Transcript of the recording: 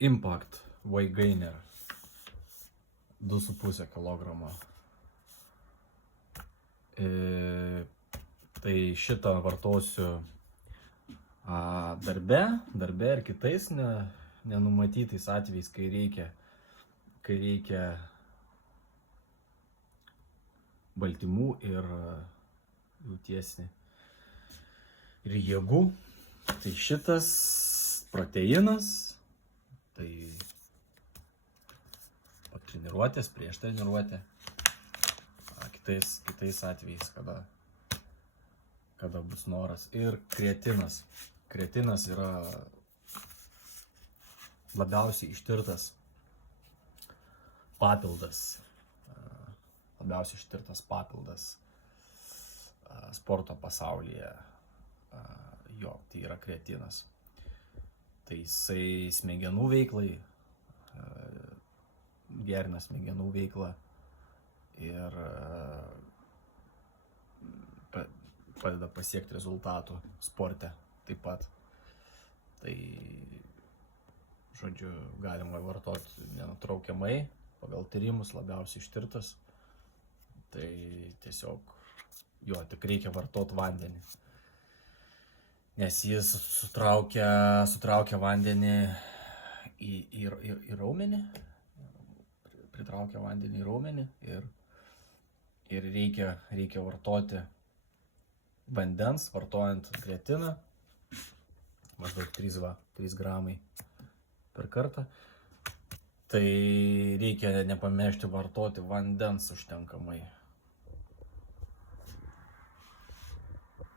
Impact Weight Gainer 2,5 kg. Tai šitą vartosiu darbe ir kitais nenumatytais atvejais, kai reikia baltymų ir jautiesi ir jėgų. Tai šitas proteinas, tai po treniruotės, prieš treniruotę, kitais atvejais, kada bus noras. Ir kreatinas. Kreatinas yra labiausiai ištirtas papildas. Sporto pasaulyje. Jo, tai yra kreatinas. Tai jisai smegenų veiklai, gerina smegenų veiklą ir padeda pasiekti rezultatų sporte taip pat. Tai, žodžiu, galima vartoti nenutraukiamai, pagal tyrimus labiausiai ištirtas. Tai tiesiog, jo, tik reikia vartoti vandenį. Nes jis sutraukia vandenį į raumenį, pritraukia vandenį į raumenį ir reikia vartoti vandens, vartojant kreatiną, maždaug 3 gramai per kartą. Tai reikia nepamiršti vartoti vandens užtenkamai.